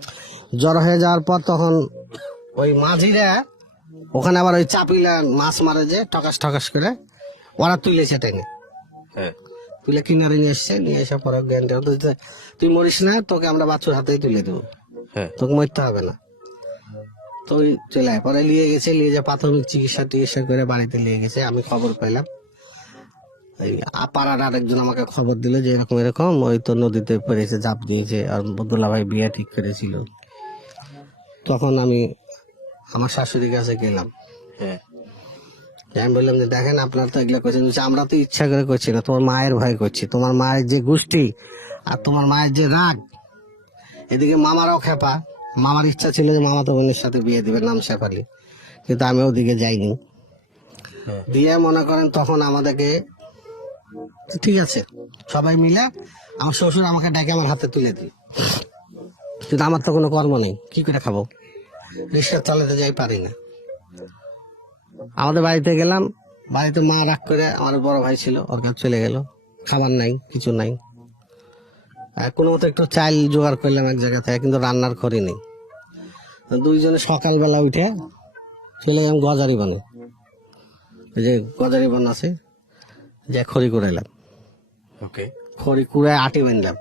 জড়ো হয়ে যাওয়ার পর তখন ওই মাঝিরা ওখানে আবার ওই চাপিলা মাছ মারে যে ঠকাস ঠকাস করে, ওরা তুলেছে টেনে, হ্যাঁ তুলে কিনারে নিয়ে এসছে। নিয়ে এসে পরে জ্ঞানটা তুই মরিস না, তোকে আমরা বাচ্চুর হাতেই তুলে দেবো, হ্যাঁ তোকে মরতে হবে না। তো ওই চলে পরে নিয়ে গেছে, নিয়ে যে প্রাথমিক চিকিৎসা টিকিৎসা করে বাড়িতে নিয়ে গেছে। আমি খবর পেলাম, এই পাড়ার আরেকজন আমাকে খবর দিল যে এরকম এরকম ওই তো নদীতে পড়েছে, ঝাঁপ দিয়েছে, আর বদুল্লা ভাই বিয়ে ঠিক করেছিল। তখন আমি আমার শাশুড়ির কাছে গেলাম, হ্যাঁ আমি বললাম যে দেখেন আপনার তো এগুলো করছেন, বলছে আমরা তো ইচ্ছা করে করছি না, তোমার মায়ের ভয় করছি, তোমার মায়ের যে গোষ্ঠী আর তোমার মায়ের যে রাগ, এদিকে মামারাও খেপা। মামার ইচ্ছা ছিল যে মামা তো বোনের সাথে বিয়ে দিবে, নাম শেফালি, কিন্তু আমি ওদিকে যাইনি। হ্যাঁ দিয়ে মনে করেন তখন আমাদেরকে ঠিক আছে সবাই মিলে আমার শ্বশুর আমাকে ডেকে আমার হাতে তুলে দিল, কিন্তু আমার তো কোনো কর্ম নেই, কি করে খাবো, রিক্সা চালাতে যাই পারি না। আমাদের বাড়িতে গেলাম, বাড়িতে মা রাগ করে, আমার বড় ভাই ছিল ওর কাছে চলে গেল, খাবার নাই কিছু নাই, কোনো মতো একটু চাল জোগাড় করলাম এক জায়গা থেকে, কিন্তু রান্নার খড়ি নেই। তো দুইজনে সকালবেলা উঠে চলে গেলাম গজারি বনে, ওই যে গজারি বন আছে, যে খড়ি কুড়াইলাম। ওকে। খড়ি কুড়ায় আটি বানলাম।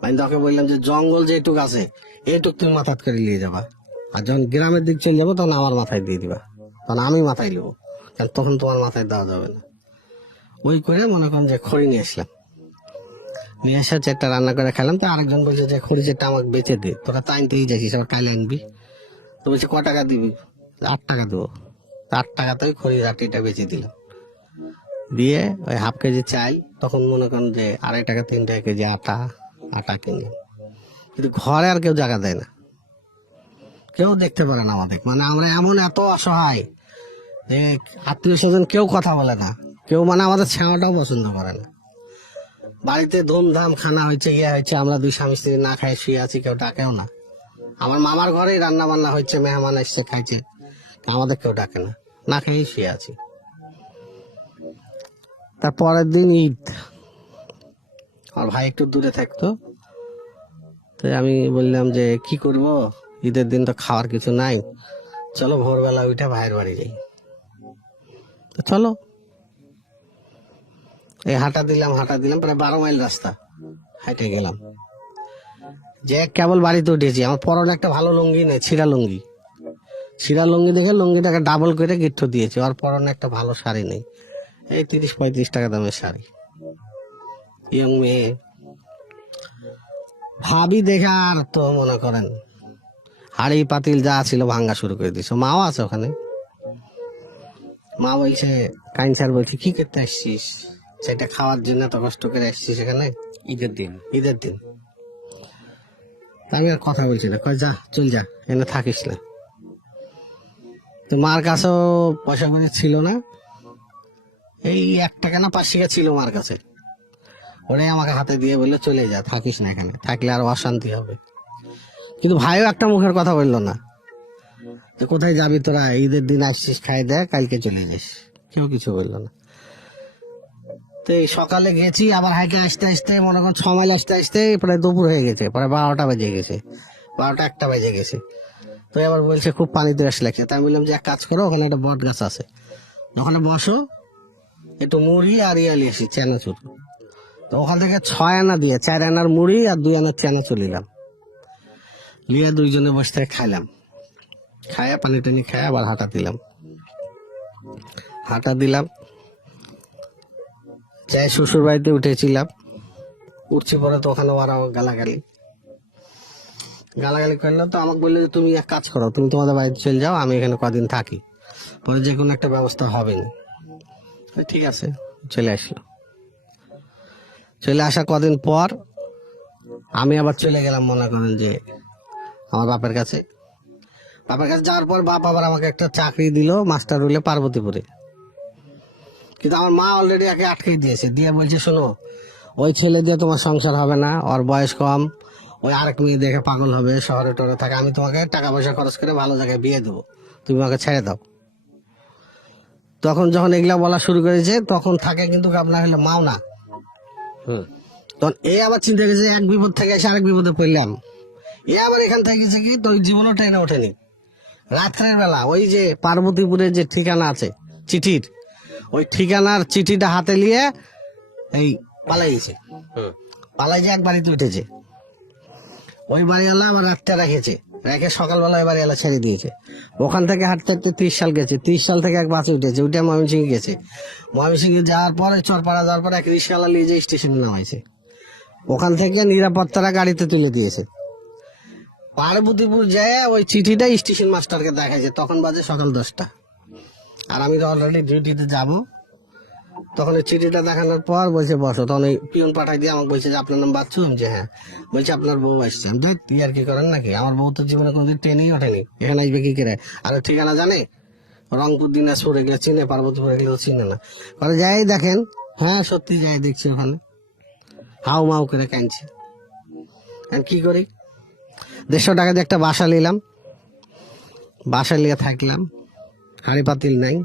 বান্ধে ওকে বললাম যে জঙ্গল যেটুক আছে এইটুক তুমি মাথাত করে নিয়ে যাবা, আর যখন গ্রামের দিক চলে যাবো তখন আমার মাথায় দিয়ে দিবা, তখন আমি মাথায় নেবো, কারণ তখন তোমার মাথায় দেওয়া যাবে না। ওই করে মনে করেন যে খড়ি নিয়ে আসলাম, নিয়ে এসে চারটা রান্না করে খেলাম। তো আরেকজন বলছে যে খড়ি চারটা আমাকে বেচে দে, তোরা তো আনতেই যাচ্ছিস, আবার কাইলে আনবি। তো বলছে ক টাকা দিবি? 8 টাকা দেবো। 8 টাকাতে ওই খড়ির আটিটা বেচে দিলাম, দিয়ে ওই হাফ কেজি চাল, তখন মনে করেন যে 2.5 টাকা 3 টাকা কেজি আটা কিনলাম। কিন্তু ঘরে আর কেউ জায়গা দেয় না, কেউ দেখতে পারে না আমাদের, মানে আমরা এমন এত অসহায় যে আত্মীয় স্বজন কেউ কথা বলে না, কেউ মানে আমাদের ছাওয়াটাও পছন্দ করে না। বাড়িতে ধুমধাম খানা হয়েছে, ইয়ে হয়েছে, আমরা 2 স্বামী স্ত্রী না খাই শুয়ে আছি, কেউ ডাকেও না। আমার মামার ঘরেই রান্না বান্না হচ্ছে, মেহমান এসছে খাইছে, আমাদের কেউ ডাকে না, না খেয়েই শুয়ে আছি। তার পরের দিন ঈদ, আমার ভাই একটু দূরে থাকতো, তো আমি বললাম যে কি করব, ঈদের দিন তো খাওয়ার কিছু নাই, চলো ভোরবেলা উঠে ভাইয়ের বাড়ি যাই। তো চলো, এই হাঁটা দিলাম প্রায় 12 মাইল রাস্তা হেঁটে গেলাম। যে কেবল বাড়িতে উঠেছি, আমার পরনে একটা ভালো লুঙ্গি নেই, ছিঁড়া লুঙ্গি দেখে লুঙ্গিটাকে ডাবল করে গিট্টু দিয়েছে। আর পরনে একটা ভালো শাড়ি নেই, এই 30-35 টাকা দামের শাড়ি। ইয়ং মেয়ে, ভাবি দেখে আর তো মনে করেন হাড়ি পাতিল যা ছিল ভাঙ্গা শুরু করে দিয়েছে। মাও আছে ওখানে, মা বলছে কাইন স্যার বলছে কি করতে আসছিস, সেটা খাওয়ার জন্য এত কষ্ট করে আসছিস এখানে ঈদের দিন। তা আমি আর কথা বলছি না, কয় যা চল যা, এনে থাকিস না। তো মার কাছেও পয়সা করে ছিল না, এই 1 টাকা না 5 টাকা ছিল মার কাছে, ওরাই আমাকে হাতে দিয়ে বললো চলে যা, থাকিস না এখানে, থাকলে আর অশান্তি হবে। কিন্তু ভাইও একটা মুখের কথা বললো না, যে কোথায় যাবি তোরা, ঈদের দিন আসছিস, খাই দেয় কালকে চলে যাস, কেউ কিছু বললো না। তো এই সকালে গেছি, আবার হাইটে আসতে আসতে মনে করেন 6 মাইল আসতে আসতে প্রায় দুপুর হয়ে গেছে, প্রায় 12টা বেজে গেছে, 12টা-1টা বেজে গেছে। তো এবার বলছে খুব পানি তেরাস লাগছে, তাই বললাম যে এক কাজ করো, ওখানে একটা বট গাছ আছে, ওখানে বসো, একটু মুড়ি আর ইয়ালি আসি চানাচুর। তো ওখান থেকে 6 আনা দিয়ে 4 আনার মুড়ি আর 2 আনার চানাচুর নিলাম, নিয়ে দুইজনে বসে থেকে খাইলাম, খায়া পানি টানি খায় আবার হাঁটা দিলাম। যাই শ্বশুর বাড়িতে উঠেছিলাম, উঠছি পরে তো ওখানে ওরা গালাগালি করলো। তো আমাকে বললো যে তুমি এক কাজ করো, তুমি তোমাদের বাড়িতে চলে যাও, আমি এখানে কদিন থাকি, পরে যে কোনো একটা ব্যবস্থা হবে না। ঠিক আছে, চলে আসা কদিন পর আমি আবার চলে গেলাম মনে করেন যে আমার বাপের কাছে যাওয়ার পর বাপ আবার আমাকে একটা চাকরি দিল মাস্টার রুলে পার্বতীপুরে। কিন্তু আমার মা অলরেডি একে আটকে দিয়েছে, দিয়ে বলছে শোনো, ওই ছেলে দিয়ে তোমার সংসার হবে না, ওর বয়স কম, ওই আরেক মেয়ে দেখে পাগল হবে, শহরে টরে থাকে, আমি তোমাকে টাকা পয়সা খরচ করে ভালো জায়গায় বিয়ে দেবো, তুমি আমাকে ছেড়ে দাও। তখন যখন এগুলা বলা শুরু করেছে, তখন থাকে কিন্তু আপনার হলো মাও না। তখন এ আবার চিন্তা করেছে এক বিপদ থেকে এসে আরেক বিপদে পড়লাম, এ আবার এখান থেকে গেছে কি, তো ওই জীবনও ট্রেনে ওঠেনি। রাত্রের বেলা ওই যে পার্বতীপুরের যে ঠিকানা আছে চিঠির, ওই ঠিকানার চিঠিটা হাতে নিয়ে এই পালাইছে, পালাই যে এক বাড়িতে উঠেছে, ওই বাড়িওয়ালা আবার রাতটা রেখে সকালবেলা ওই বাড়িওয়ালা ছেড়ে দিয়েছে। ওখান থেকে হাঁটতে হাঁটতে 30 সাল গেছে, 30 সাল থেকে এক বাসে উঠেছে, উঠে ময়মনসিংহ গেছে, ময়মনসিংহ যাওয়ার পরে চরপাড়া যাওয়ার পর এক রিক্সাওয়ালা নিয়ে যে স্টেশনে নামাইছে, ওখান থেকে নিরাপত্তারা গাড়িতে তুলে দিয়েছে। পার্বতীপুর যায় ওই চিঠিটা স্টেশন মাস্টারকে দেখাইছে, তখন বাজে সকাল 10টা, আর আমি তো অলরেডি ডিউটিতে যাবো। তখন ওই চিঠিটা দেখানোর পর বলছে বসো, তখন ওই পিয়ন পাঠাই দিয়ে আমাকে বলছে যে আপনার নাম বাচ্চু, যে হ্যাঁ, বলছে আপনার বউ আসছে। আমি তুই আর কি করেন নাকি, আমার বউ তো জীবনে কোনোদিন ট্রেনেই ওঠেনি, এখানে আসবে কি করে, আর ঠিকানা জানে, রংপুর দিনাজপুর এগুলো চিনে, পার্বতীপুর এগুলো চিনে না। পরে যাই দেখেন, হ্যাঁ সত্যি যাই দেখছি ওখানে হাউ মাউ করে কাঁদছে। আর কি করি, 150 টাকা দিয়ে একটা বাসা নিলাম, বাসা নিয়ে থাকলাম, হাড়ি পাতিল নাই।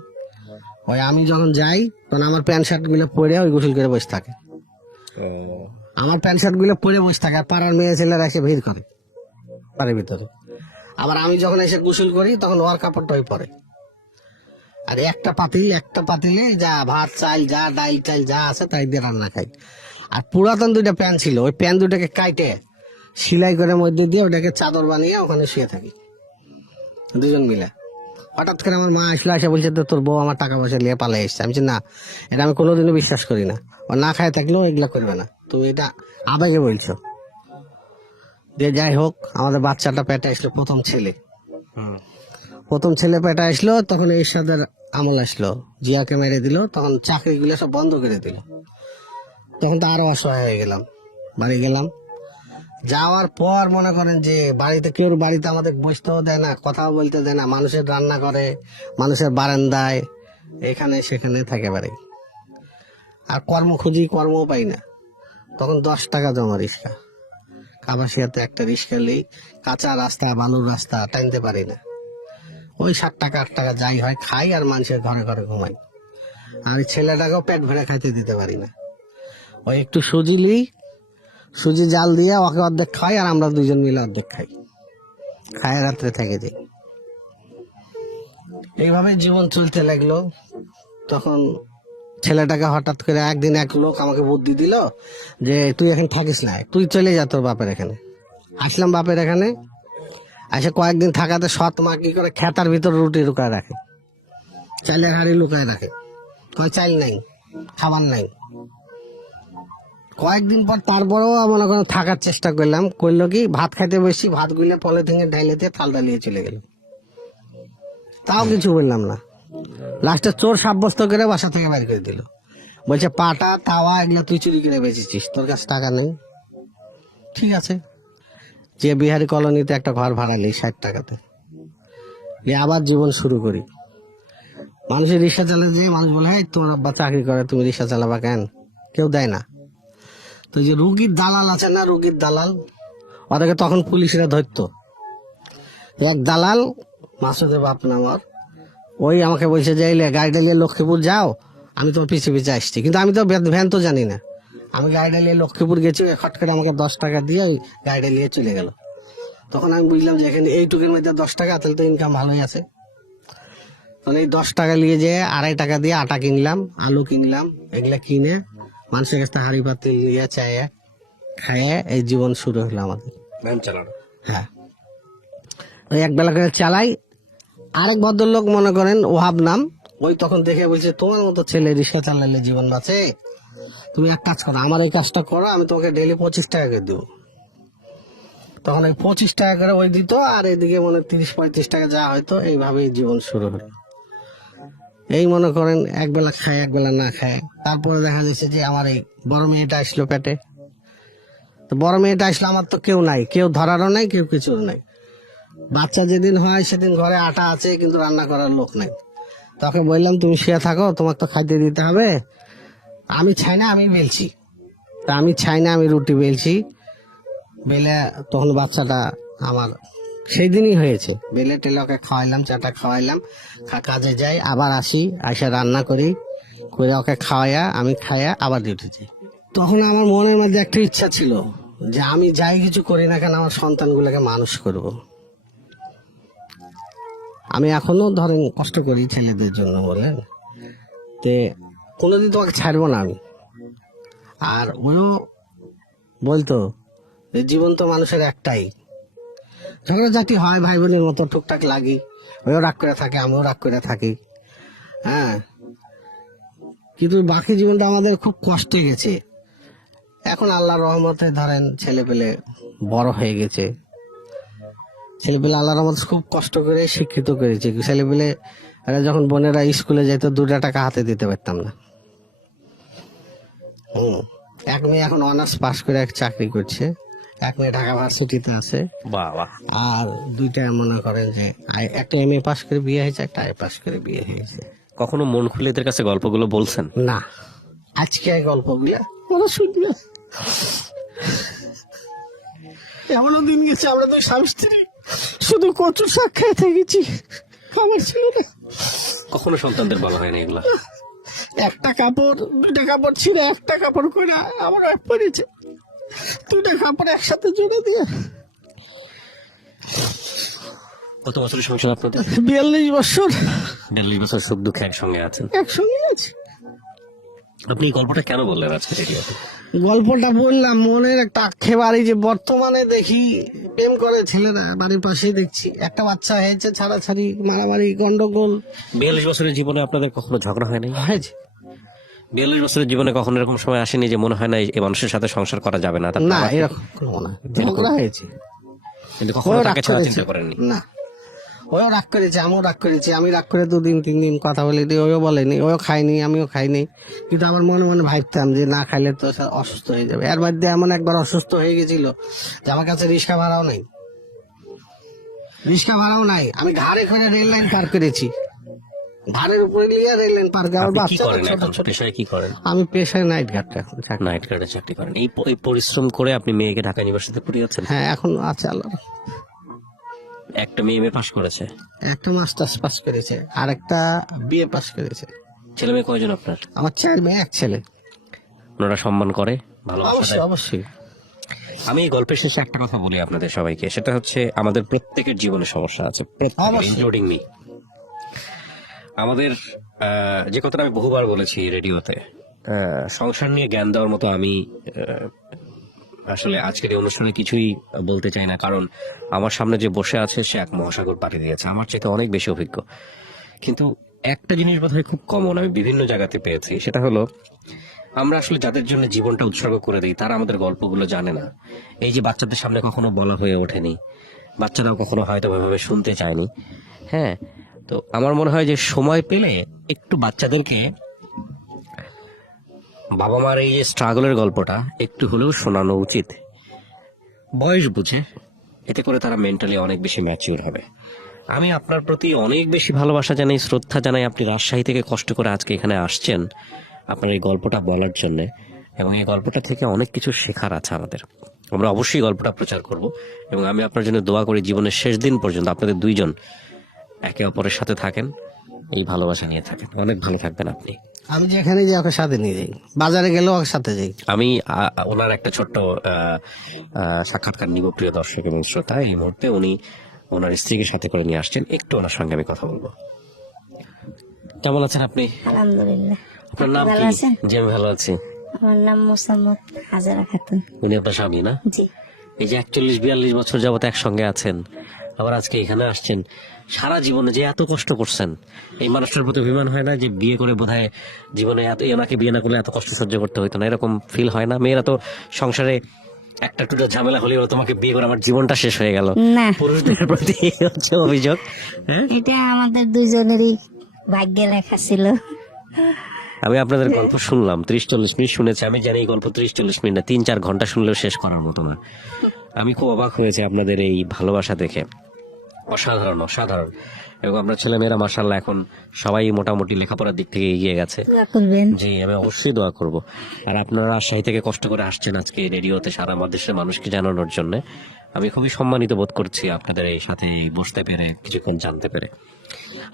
ওই আমি যখন যাই তখন আমার প্যান্ট শার্ট গুলো পরে ওই গোসল করে বসে থাকে। আমার প্যান্ট শার্ট গুলো পরে বসে থাকে, আর পাড়ার মেয়ে ছেলেরা এসে ভিড় করে বাড়ির ভিতরে। আবার আমি যখন এসে গোসল করি তখন ওর কাপড়টাই পরে। আর একটা পাতিলে যা ভাত চাল যা ডাইল টাইল যা আছে তাই দিয়ে রান্না খাই। আর পুরাতন দুইটা প্যান্ট ছিল, ওই প্যান্ট দুটাকে কাইটে সেলাই করে মধ্যে দিয়ে ওটাকে চাদর বানিয়ে ওখানে শুয়ে থাকি দুজন মিলে। হঠাৎ করে আমার মা আসলো, এসে বলছে তো তোর বউ আমার টাকা পয়সা নিয়ে পালাই এসছে। আমি বলছি না, এটা আমি কোনোদিনও বিশ্বাস করি না। ও না খায় থাকলেও এগুলা করবে না, তুমি এটা আবেগে বলছো। দিয়ে যাই হোক, আমাদের বাচ্চাটা পেটে আসলো, প্রথম ছেলে পেটে আসলো। তখন এরশাদের আমল আসলো, জিয়াকে মেরে দিল, তখন চাকরিগুলো সব বন্ধ করে দিল। তখন তো আরো অসহায় হয়ে গেলাম। বাড়ি গেলাম, যাওয়ার পর মনে করেন যে বাড়িতে আমাদের বসতেও দেয় না, কথাও বলতে দেয় না। মানুষের রান্না করে, মানুষের বারান্দায় এখানে সেখানে থাকে বাড়ি। আর কর্ম খুঁজি, কর্মও পাই না। তখন 10 টাকা জমা রিক্সা, কাবাসিয়াতে একটা রিক্সা নেই, কাঁচা রাস্তা বালুর রাস্তা, টানতে পারি না। ওই 7 টাকা 8 টাকা যাই হয় খাই, আর মানুষের ঘরে ঘরে ঘুমাই। আর ওই ছেলেটাকেও পেট ভরে খাইতে দিতে পারি না। ওই একটু সুজি জাল দিয়ে ওকে অর্ধেক খাই, আর আমরা দুজন মিলে অর্ধেক খাই, খায় রাত্রে থেকে যাই। এইভাবে জীবন চলতে লাগলো। তখন ছেলেটাকে হঠাৎ করে একদিন এক লোক আমাকে বুদ্ধি দিল যে তুই এখন থাকিস না, তুই চলে যা তোর বাপের এখানে। আসলাম বাপের এখানে, এসে কয়েকদিন থাকাতে সৎ মা কি করে খেতার ভিতর রুটি লুকায় রাখে, চালের হাড়ি লুকায় রাখে। চাল নাই, খাবার নাই। কয়েকদিন পর তারপরেও মনে করেন থাকার চেষ্টা করলো কি, ভাত খাইতে বসছি, ভাত গুলে পলিথিনে ঢাইলে দিয়ে থাল ডালিয়ে চলে গেল। তাও কিছু বললাম না। লাস্টে চোর সাব্যস্ত করে বাসা থেকে বের করে দিল। বলছে পাটা তাওয়া এগুলো তুই চুরি করে বেচেছিস, তোর কাছে টাকা নেই। ঠিক আছে, যে বিহারি কলোনিতে একটা ঘর ভাড়া নিই 60 টাকাতে, আবার জীবন শুরু করি। মানুষের রিক্সা চালাতে, মানুষ বলে হ্যাঁ তোমার আব্বা চাকরি করে, তুমি রিক্সা চালাবা কেন? কেউ দেয় না। তো যে রুগীর দালাল আছে না, রুগীর দালাল, ওদেরকে তখন পুলিশরা ধরতো। এক দালাল মাসুদের বাপ নামার, ওই আমাকে বলছে যে গাড়িটা নিয়ে লক্ষ্মীপুর যাও, আমি তোমার পিছিয়ে পিছিয়ে আসছি। কিন্তু আমি তো ভ্যান তো জানি না। আমি গাড়িটা নিয়ে লক্ষ্মীপুর গেছি, খট করে আমাকে 10 টাকা দিয়ে ওই গাড়িটা নিয়ে চলে গেল। তখন আমি বুঝলাম যে এখানে এইটুকুর মধ্যে 10 টাকা, তাহলে তো ইনকাম ভালোই আছে। তাহলে এই 10 টাকা নিয়ে যেয়ে 2.5 টাকা দিয়ে আটা কিনলাম, আলু কিনলাম, এগুলা কিনে মানুষের কাছে হাড়ি পাতিল নিয়ে চায়ে খায়ে এই জীবন শুরু হলো আমাদের। ভ্যান চালানো। হ্যাঁ, ওই এক বেলা করে চালাই। আরেক ভদ্রলোক মনে করেন ওহাব নাম, ওই তখন দেখে বলছে তোমার মতো ছেলে রিক্সা চালালে জীবন বাঁচে, তুমি এক কাজ করো, আমার এই কাজটা করো, আমি তোমাকে ডেইলি 25 টাকা করে দেবো। তখন ওই 25 টাকা করে ওই দিত, আর এদিকে মনে 30-35 টাকা যা হয়তো। এইভাবেই জীবন শুরু হলো। এই মনে করেন এক বেলা খায় এক বেলা না খায়। তারপরে দেখা যাচ্ছে যে আমার এই বড় মেয়েটা আসলো পেটে। তো বড় মেয়েটা আসলো, আমার তো কেউ নাই, কেউ ধরারও নাই, কেউ কিছু নাই। বাচ্চা যেদিন হয় সেদিন ঘরে আটা আছে, কিন্তু রান্না করার লোক নাই। তাকে বললাম তুমি শুয়ে থাকো, তোমার তো খাইতে দিতে হবে। আমি চাই না, আমি বেলছি। তা আমি চাই না, আমি রুটি বেলছি। বেলে তখন বাচ্চাটা আমার সেই দিনই হয়েছে। বেলে টেলে ওকে খাওয়াইলাম, চাটা খাওয়াইলাম, কাজে যাই, আবার আসি, এসে রান্না করি, করে ওকে খাওয়াইয়া আমি খাইয়া আবার ডিউটি যাই। তখন আমার মনের মধ্যে একটা ইচ্ছা ছিল যে আমি যাই কিছু করি না কেন, আমার সন্তানগুলোকে মানুষ করব। আমি এখনো ধরেন কষ্ট করি ছেলেদের জন্য, বলেন তে কোনোদিন তোমাকে ছাড়বো না আমি। আর ওও বলতো যে জীবন তো মানুষের একটাই, ঝগড়াঝাটি হয়, ভাই বোনের মতো টুকটাক লাগি, ওইও রাগ করে থাকে, আমিও রাগ করে থাকি। হ্যাঁ, কিন্তু বাকি জীবনটা আমাদের খুব কষ্টে গেছে। এখন আল্লাহর রহমতে ধরেন ছেলে পেলে বড় হয়ে গেছে। ছেলে পেলে আল্লাহর রহমতে খুব কষ্ট করে শিক্ষিত করেছে। ছেলে পেলে যখন বোনেরা স্কুলে যেত 2 টাকা হাতে দিতে পারতাম না। এক মেয়ে এখন অনার্স পাশ করে এক চাকরি করছে, এক মেয়ে ঢাকা ভার্সিটিতে আছে, বাবা। আর 2টা মনে করেন যে একটা MA পাশ করে বিয়ে হয়েছে, একটা আই পাশ করে বিয়ে হয়েছে। কখনো মন খুলে এদের কাছে গল্পগুলো বলছেন? না, আজকে এই গল্পগুলা ওরা শুনবে। এমনও দিন গেছে আমরা তো স্বামী স্ত্রী শুধু কচুর শাক খেয়ে থেকেছি, খাবার ছিল না। কখনো সন্তানদের বলা হয় না এগুলা? একটা কাপড় 2টা কাপড় ছিল, একটা কাপড় করে আমার পরেছে। দুইটা কাপড় একসাথে জুড়ে দিয়ে। কত বছরের সংসার আপনাদের? 42 বছর 42 বছর সুখ দুঃখে একসঙ্গে আছেন। একসঙ্গে আছি। আপনি এই গল্পটা কেন বললেন আজকে রেডিওতে? গল্পটা বললাম, মনের একটা আক্ষেপ। আর এই যে বর্তমানে দেখি প্রেম করে ছেলেরা, বাড়ির পাশেই দেখছি, একটা বাচ্চা হয়েছে, ছাড়াছাড়ি, মারামারি, গন্ডগোল 42 বছরের জীবনে আপনাদের কখনো ঝগড়া হয় নাই? হয়েছে। 42 বছরের জীবনে কখনো এরকম সময় আসেনি যে মনে হয় না এই মানুষের সাথে সংসার করা যাবে না? না, এরকম কোনো মনে হয় ঝগড়া হয়েছে। কিন্তু কখনো ওও রাগ তাকে ছাড়া করেছে। চিন্তা করেননি? না, ওও রাগ করেছে, আমিও রাগ করেছি। আমি রাগ করে 2 দিন 3 দিন কথা বলিনি, ওও বলেনি, ওও খাইনি, আমিও খাইনি। কিন্তু আমার মনে মনে ভাবতাম যে না খাইলে তো অসুস্থ হয়ে যাবে। এর মধ্যে এমন একবার অসুস্থ হয়ে গেছিল যে আমার কাছে রিক্সা ভাড়াও নাই। আমি ঘাড়ে করে রেল লাইন পার করেছি, ঘাড়ের উপরে নিয়ে রেল লাইন পার করে। আমার আপনি কি বাচ্চা করেন ছোট এখন? ছোট। পেশায় কি করেন? আমি পেশায় নাইট গার্ড এখন চাকরি। নাইট গার্ডে চাকরি করেন। এই পরিশ্রম করে আপনি মেয়েকে ঢাকা ইউনিভার্সিটিতে পড়িয়েছেন? হ্যাঁ, এখন আছে আল্লাহ। একটা মেয়ে এমএ পাশ করেছে, একটা মাস্টার্স পাস করেছে, আর একটা বিএ পাস করেছে। ছেলে মেয়ে কয়জন আপনার? আমার 4 মেয়ে 1 ছেলে। ওনারা সম্মান করে, ভালোবাসা অবশ্যই দেয়? অবশ্যই। আমি এই গল্পের শেষে একটা কথা বলি আপনাদের সবাইকে, সেটা হচ্ছে আমাদের প্রত্যেকের জীবনে সমস্যা আছে, অবশ্যই। Including me. আমাদের যে কথাটা আমি বহুবার বলেছি রেডিওতে, সংসার নিয়ে জ্ঞান দেওয়ার মতো আমি আসলে আজকের এই অনুষ্ঠানে কিছুই বলতে চাই না, কারণ আমার সামনে যে বসে আছে সে এক মহাসাগর পাড়ি দিয়েছে, আমার চাইতে অনেক বেশি অভিজ্ঞ। কিন্তু একটা জিনিস বোধহয় খুব কমন আমি বিভিন্ন জায়গাতে পেয়েছি, সেটা হলো আমরা আসলে যাদের জন্য জীবনটা উৎসর্গ করে দিই তারা আমাদের গল্পগুলো জানে না। এই যে বাচ্চাদের সামনে কখনো বলা হয়ে ওঠেনি, বাচ্চারাও কখনো হয়তো ওইভাবে শুনতে চায়নি। হ্যাঁ, তো আমার মনে হয় যে সময় পেলে একটু বাচ্চাদেরকে বাবা মার এই যে স্ট্রাগলের গল্পটা একটু হলেও শোনানো উচিত, বয়স বুঝে। এতে করে তারা মেন্টালি অনেক বেশি ম্যাচিউর হবে। আমি আপনার প্রতি অনেক বেশি ভালোবাসা জানাই, শ্রদ্ধা জানাই। আপনি রাজশাহী থেকে কষ্ট করে আজকে এখানে আসছেন আপনার এই গল্পটা বলার জন্য, এবং এই গল্পটা থেকে অনেক কিছু শেখার আছে আমাদের। আমরা অবশ্যই গল্পটা প্রচার করব, এবং আমি আপনার জন্য দোয়া করি জীবনের শেষ দিন পর্যন্ত আপনাদের দুইজন একে অপরের সাথে থাকেন, এই ভালোবাসা নিয়ে থাকেন। অনেক ভালো থাকবেন আপনি। আমি যেখানে যাই ওকে সাথে নিয়ে যাই, বাজারে গেলেও ওকে সাথে যাই। আমি ওনার একটা ছোট্ট সাক্ষাৎকার নিব প্রিয় দর্শক এবং শ্রোতা। এই মুহূর্তে উনি ওনার স্ত্রীকে সাথে করে নিয়ে আসছেন, একটু ওনার সঙ্গে আমি কথা বলবো। কেমন আছেন আপনি? আলহামদুলিল্লাহ। আপনার নাম ভালো কি? আছেন? জি আমি ভালো আছি। আমার নাম মোসাম্মদ হাজারা খাতুন। উনি আপনার স্বামী না? জি। এই যে 41-42 বছর যাবত একসঙ্গে আছেন, আবার আজকে এখানে আসছেন, সারা জীবনে যে এত কষ্ট করছেন, এই মানুষটার প্রতি অভিমান হয় না যে বিয়ে করে বোধহয় জীবনে এত, এনাকে বিয়ে না করলে এত কষ্ট সহ্য করতে হইতো না? এরকম ফিল হয় না? মেয়েরা তো সংসারে একটা টুটা ঝামেলা হলেও তোমাকে বিয়ে করে আমার জীবনটা শেষ হয়ে গেল, না, পুরুষদের প্রতি এই হচ্ছে অভিযোগ। হ্যাঁ, এটা আমাদের দুজনেরই ভাগ্যে লেখা ছিল। আমি আপনাদের গল্প শুনলাম 30-40 মিনিট শুনেছি। আমি জানি এই গল্প 30-40 মিনিট না, 3-4 ঘন্টা শুনলেও শেষ করার মতো না। আমি খুব অবাক হয়েছি আপনাদের এই ভালোবাসা দেখে, অসাধারণ অসাধারণ। এবং আপনার ছেলেমেয়েরা মাশাআল্লাহ এখন সবাই মোটামুটি লেখাপড়ার দিক থেকে এগিয়ে গেছে। দোয়া করবেন। জি, আমি অবশ্যই দোয়া করব। আর আপনারা রাজশাহী থেকে কষ্ট করে আসছেন আজকে রেডিওতে সারা দেশের মানুষকে জানানোর জন্য। আমি খুবই সম্মানিত বোধ করছি আপনাদের এই সাথে বসতে পেরে, কিছুক্ষণ জানতে পেরে।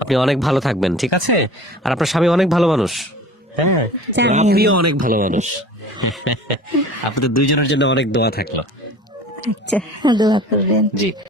আপনি অনেক ভালো থাকবেন, ঠিক আছে? আর আপনার স্বামী অনেক ভালো মানুষ। হ্যাঁ, জানি। আপনিও অনেক ভালো মানুষ। আপনাদের দুইজনের জন্য অনেক দোয়া থাকলো। আচ্ছা, দোয়া করবেন। জি।